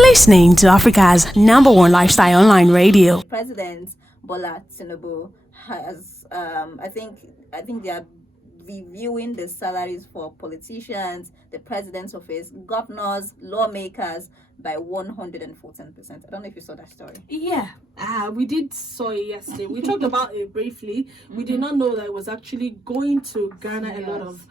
You're listening to Africa's #1 lifestyle online radio. President Bola Tinubu has, I think they are reviewing the salaries for politicians, the president's office, governors, lawmakers by 114%. I don't know if you saw that story. Yeah, we did saw it yesterday. We talked about it briefly. We did not know that it was actually going to garner a lot of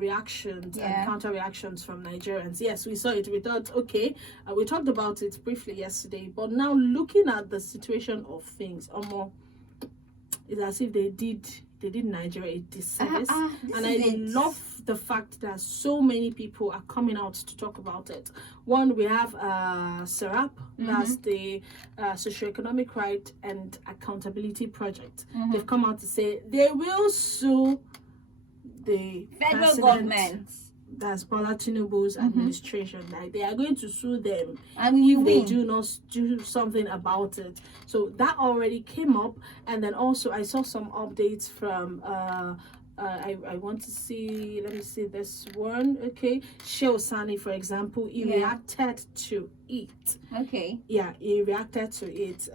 reactions and counter reactions from Nigerians. Yes, we saw it. We thought, okay, we talked about it briefly yesterday. But now looking at the situation of things, it's as if they did Nigeria a disservice. And I love the fact that so many people are coming out to talk about it. One, we have SERAP, that's the Socioeconomic Right and Accountability Project. They've come out to say they will sue the federal government. That's Bola Tinubu's administration. Like, they are going to sue them if they do not do something about it. So that already came up. And then also I saw some updates from I want to see, let me see this one. Okay, Shehu Sani, for example, he reacted to it. Okay. Yeah, he reacted to it.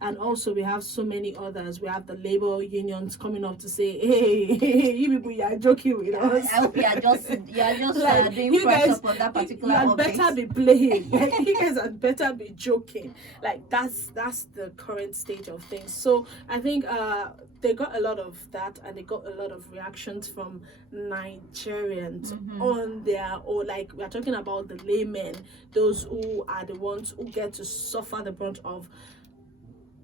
And also we have so many others. We have the labor unions coming up to say, hey, you people, you are joking with us. I hope you are just like, doing pressure for that particular you had better be playing. You guys had better be joking. Like, that's the current stage of things. So I think they got a lot of that, and they got a lot of reactions from Nigerians on their own. Like, we are talking about the laymen, those who are the ones who get to suffer the brunt of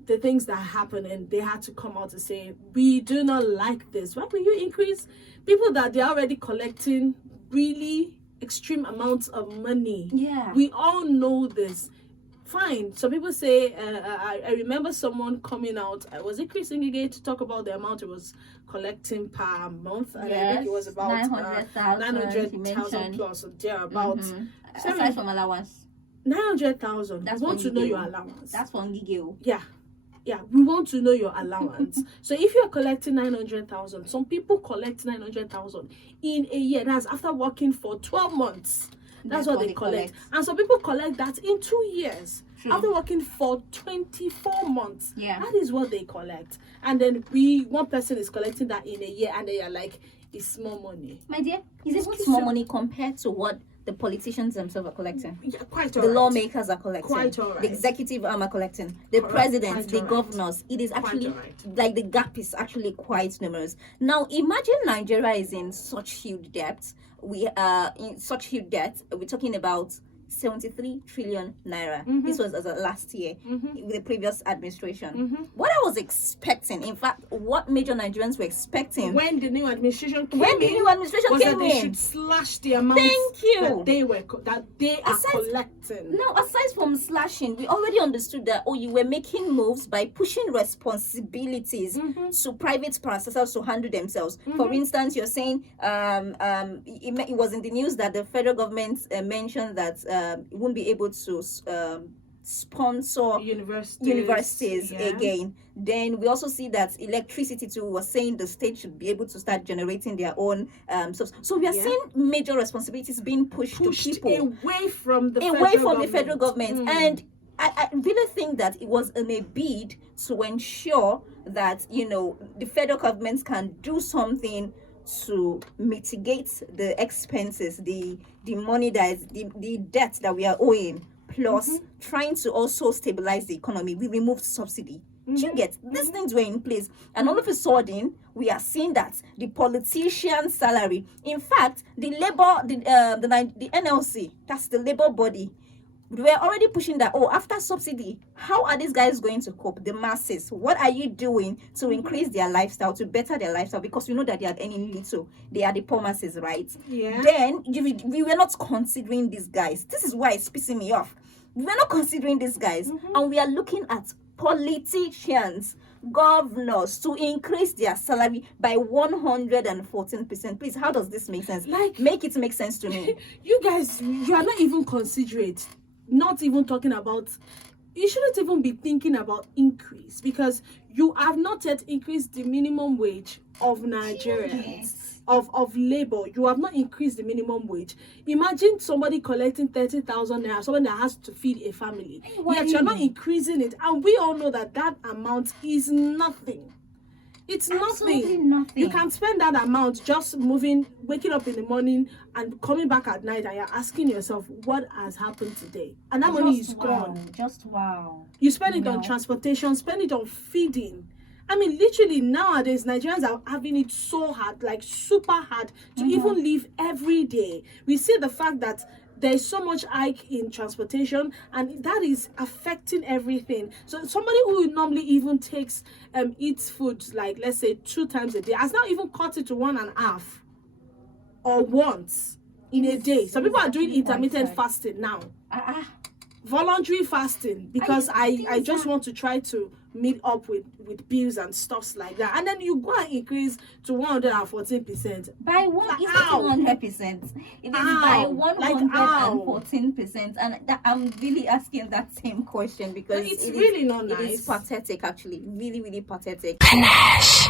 the things that happen, and they had to come out to say, we do not like this. Why will you increase people that they're already collecting really extreme amounts of money? Yeah, we all know this. Fine. Some people say, I remember someone coming out, was it Chris Ngige, to talk about the amount it was collecting per month? And I think it was about 900,000 plus or thereabouts. Aside from allowance. 900,000. That's we want to know Ngige. your allowance. That's for Ngige. Yeah, we want to know your allowance. So if you're collecting 900,000, some people collect 900,000 in a year. That's after working for 12 months. That's what they collect. And some people collect that in 2 years. True. After working for 24 months. Yeah. That is what they collect. And then one person is collecting that in a year, and they are like, it's small money. My dear, is it small money compared to what the politicians themselves are collecting? Yeah, quite all the right. lawmakers are collecting. Quite all right. The executive arm are collecting. The president, the governors. It is actually, like, the gap is actually quite numerous. Now, imagine Nigeria is in such huge debt. We are in such huge debt. We're talking about 73 trillion naira. This was as of last year with the previous administration. What I was expecting, in fact, what major Nigerians were expecting when the new administration came was that they should slash the amount that they are collecting. No, aside from slashing, we already understood that you were making moves by pushing responsibilities to private parastatals to handle themselves. For instance, you're saying it was in the news that the federal government mentioned that it won't be able to sponsor universities again. Then we also see that electricity too was saying the state should be able to start generating their own so we are seeing major responsibilities being pushed to people away from the federal government. And I really think that it was in a bid to ensure that the federal government can do something to mitigate the expenses, the money that is the debt that we are owing, plus trying to also stabilize the economy. We removed subsidy. You get these things were in place, and all of a sudden we are seeing that the politician's salary, in fact, the NLC, that's the labor body, we're already pushing that. After subsidy, how are these guys going to cope? The masses, what are you doing to increase their lifestyle, to better their lifestyle? Because we know that they are earning little. They are the poor masses, right? Yeah. Then we were not considering these guys. This is why it's pissing me off. We were not considering these guys, and we are looking at politicians, governors, to increase their salary by 114%. Please, how does this make sense? Make it make sense to me. You guys, you are not even considerate. Not even talking about you shouldn't even be thinking about increase, because you have not yet increased the minimum wage of Nigerians. Of labor. You have not increased the minimum wage. Imagine somebody collecting 30,000 naira, someone that has to feed a family. Yet you're not increasing it, and we all know that amount is nothing. It's nothing. You can spend that amount just waking up in the morning and coming back at night, and you're asking yourself, what has happened today? And that money is gone. You spend it on transportation, spend it on feeding. I mean, literally nowadays, Nigerians are having it so hard, like super hard, to even live every day. We see the fact that there is so much hike in transportation, and that is affecting everything. So somebody who normally even eats food, like let's say 2 times a day, has now even cut it to 1.5 or once in a day. Some people are doing intermittent fasting now. Voluntary fasting, because I just want to try to meet up with bills and stuffs like that, and then you go and increase to 114%. By what? It's not 100%. It is by 114%, and I'm really asking that same question because it's really not nice. It is pathetic, actually, really, really pathetic. Panache.